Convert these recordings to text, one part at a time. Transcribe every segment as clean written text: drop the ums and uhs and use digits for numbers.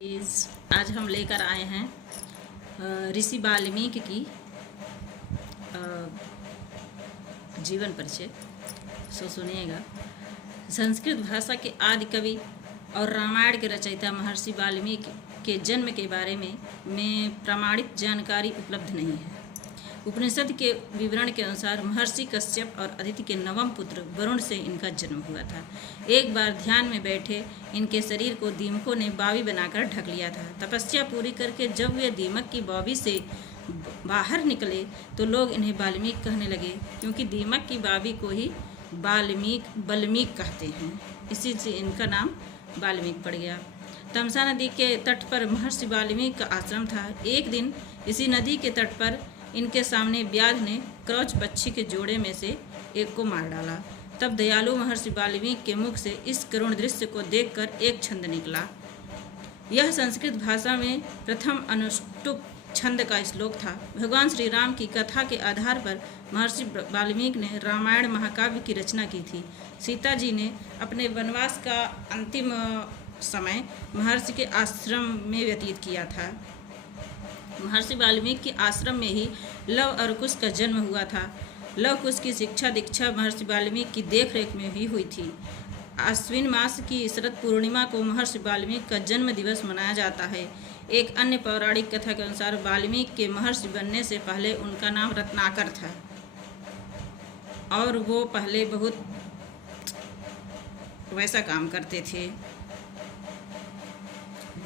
आज हम लेकर आए हैं ऋषि वाल्मीकि की जीवन परिचय। सुनिएगा। संस्कृत भाषा के आदि कवि और रामायण के रचयिता महर्षि वाल्मीकि के जन्म के बारे में प्रमाणित जानकारी उपलब्ध नहीं है। उपनिषद के विवरण के अनुसार महर्षि कश्यप और अदिति के नवम पुत्र वरुण से इनका जन्म हुआ था। एक बार ध्यान में बैठे इनके शरीर को दीमकों ने बावी बनाकर ढक लिया था। तपस्या पूरी करके जब वे दीमक की बावी से बाहर निकले तो लोग इन्हें वाल्मीकि कहने लगे, क्योंकि दीमक की बावी को ही बल्मीक कहते हैं। इसी से इनका नाम वाल्मीकि पड़ गया। तमसा नदी के तट पर महर्षि वाल्मीकि का आश्रम था। एक दिन इसी नदी के तट पर इनके सामने व्याध ने क्रौच पक्षी के जोड़े में से एक को मार डाला। तब दयालु महर्षि वाल्मीकि के मुख से इस करुण दृश्य को देखकर एक छंद निकला। यह संस्कृत भाषा में प्रथम अनुष्टुप छंद का श्लोक था। भगवान श्री राम की कथा के आधार पर महर्षि वाल्मीकि ने रामायण महाकाव्य की रचना की थी। सीता जी ने अपने वनवास का अंतिम समय महर्षि के आश्रम में व्यतीत किया था। महर्षि वाल्मीकि के आश्रम में ही लव और कुश का जन्म हुआ था। लव कुश की शिक्षा दीक्षा महर्षि वाल्मीकि की देखरेख में भी हुई थी। आश्विन मास की शरद पूर्णिमा को महर्षि वाल्मीकि का जन्म दिवस मनाया जाता है। एक अन्य पौराणिक कथा के अनुसार वाल्मीकि के महर्षि बनने से पहले उनका नाम रत्नाकर था और वो पहले बहुत वैसा काम करते थे,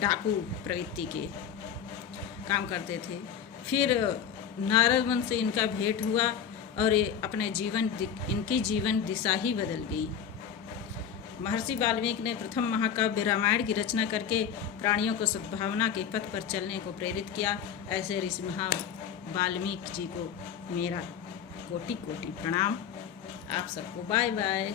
डाकू प्रवृत्ति के काम करते थे। फिर नारद मुनि से इनका भेंट हुआ और इनकी जीवन दिशा ही बदल गई। महर्षि वाल्मीकि ने प्रथम महाकाव्य रामायण की रचना करके प्राणियों को सद्भावना के पथ पर चलने को प्रेरित किया। ऐसे ऋषि वाल्मीकि जी को मेरा कोटि कोटि प्रणाम। आप सबको बाय बाय।